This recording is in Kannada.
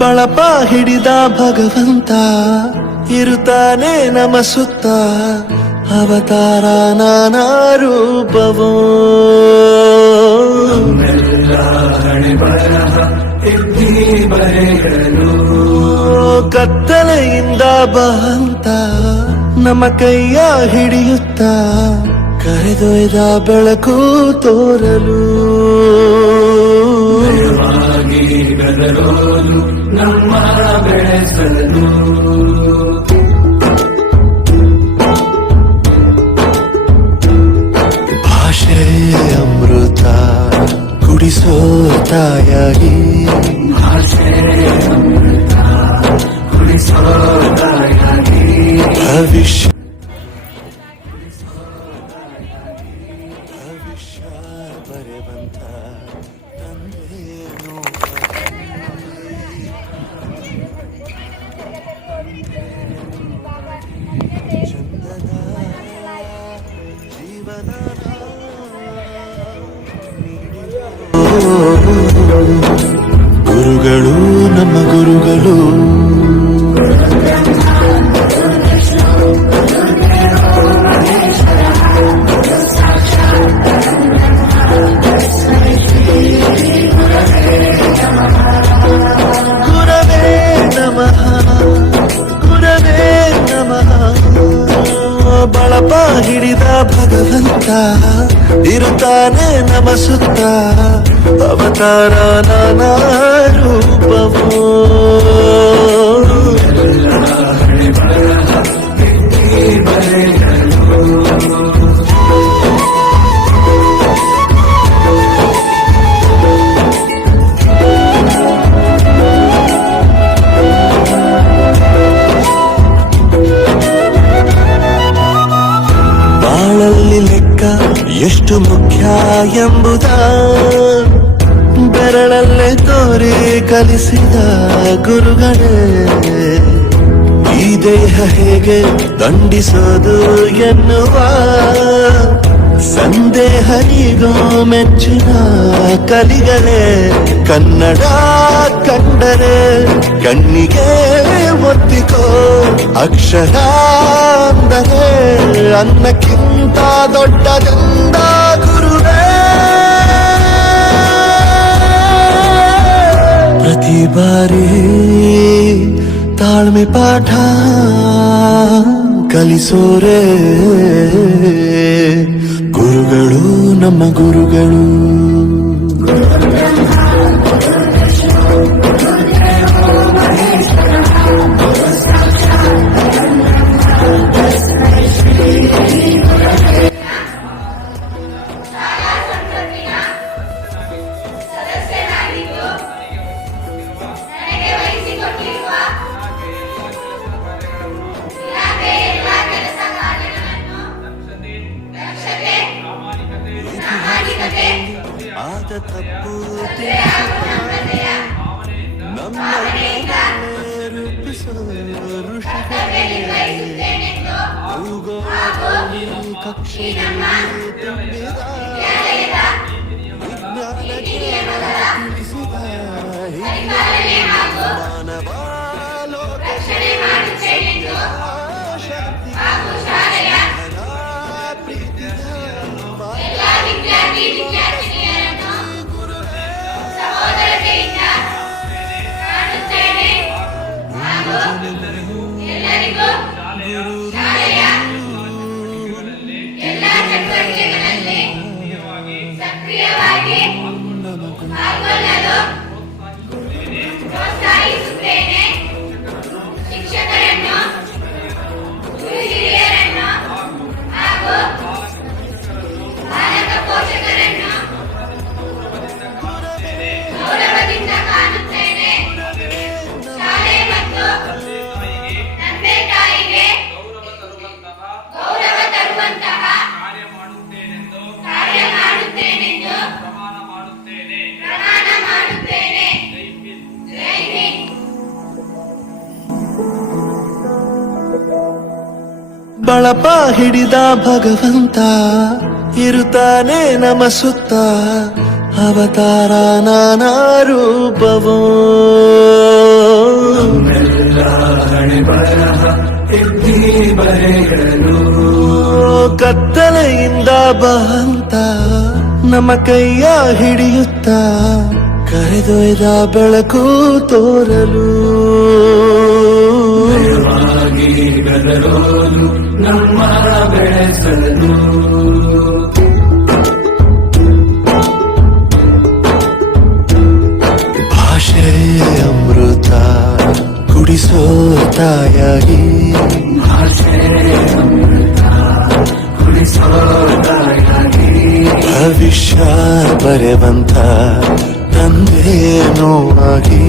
ಬಳಪ ಹಿಡಿದ ಭಗವಂತ ಇರುತ್ತಾನೆ ನಮ ಸುತ್ತ ಅವತಾರ ನಾನಾ ರೂಪವೋ ಕತ್ತಲೆಯಿಂದ ಬಂತ ನಮ್ಮ ಕೈಯ ಹಿಡಿಯುತ್ತ ಕರೆದೊಯ್ದ ಬೆಳಕು ತೋರಲು ನಮ್ಮ ಬೆಳೆಸಲು ಭಾಷೆ ಅಮೃತ ಕುಡಿಸೋ ತಾಯಾಗಿ ಭಾಷೆ ಅಮೃತ ಕುಡಿಸೋ ತಾಯಾಗಿ ಭವಿಷ್ಯ ಬರೆವಂತ ತಂದೆಯೇನು ಚಂದದ ಜೀವನ ಗುರುಗಳು ನಮ್ಮ ಗುರುಗಳು ಗುರವೇ ನಮಃ ಗುರವೇ ನಮಃ ಬಳಪ ಹಿಡಿದ ಭಗವಂತ ಇರುತ್ತಾನೆ ನಮ ಸುತ್ತ ಅವತಾರ ನಾನಾ ರೂಪವೋ ಬಾಳಲ್ಲಿ ಲೆಕ್ಕ ಎಷ್ಟು ಮುಖ್ಯ ಎಂಬುದ ಬೆರಳಲ್ಲೇ ತೋರಿ ಕಲಿಸಿದ ಗುರುಗಳೇ ಈ ದೇಹ ಹೇಗೆ ದಂಡಿಸೋದು ಎನ್ನುವ ಸಂದೇಹನಿಗೂ ಮೆಚ್ಚಿನ ಕಲಿಗಳೇ ಕನ್ನಡ ಕಂಡರೆ ಕಣ್ಣಿಗೆ ಒತ್ತಿಕೋ ಅಕ್ಷರ ಅಂದರೆ ಅನ್ನಕ್ಕಿಂತ ದೊಡ್ಡದೆಂದ ಗುರುವೇ ಪ್ರತಿ ಬಾರಿ ತಾಳ್ಮೆ ಪಾಠ ಕಲಿಸೋರೆ ಗುರುಗಳು ನಮ್ಮ ಗುರುಗಳು ಆದ ತಪ್ಪು ನಮ್ಮನ್ನ ರೂಪಿಸೋ ಋಷಿಗಳೇ ಭೂಗೋಳದಲ್ಲಿ ಕಕ್ಷೆಯಲ್ಲಿ ತುಂಬಿದ ವಿಜ್ಞಾನಕ್ಕೆ ತಿಳಿಸಿದ ಹಿರಿಯ ಮಾನವ ಲೋಕಕ್ಕೆ ಬಳಪ ಹಿಡಿದ ಭಗವಂತ ಇರುತ್ತಾನೆ ನಮ ಸುತ್ತ ಅವತಾರ ನಾನಾ ರೂಪವೋ ಎಲ್ಲ ಹಣೆ ಬರಹ ಎತ್ತಿ ಬರೆಯಲು ಕತ್ತಲೆಯಿಂದ ಬಂತ ನಮ್ಮ ಕೈಯ ಹಿಡಿಯುತ್ತ ಕರೆದೊಯ್ದ ಬೆಳಕು ತೋರಲು ಭಯವಾಗಿ ಬೆದರೋದು ನಮ್ಮ ಬೆಳೆಸಲು ಭಾಷೆ ಅಮೃತ ಕುಡಿಸೋ ತಾಯಾಗಿ ಭಾಷೆ ಅಮೃತ ಕುಡಿಸೋ ತಾಯಾಗಿ ಭವಿಷ್ಯ ಬರೆವಂತ ತಂದೆ ನೋವಾಗಿ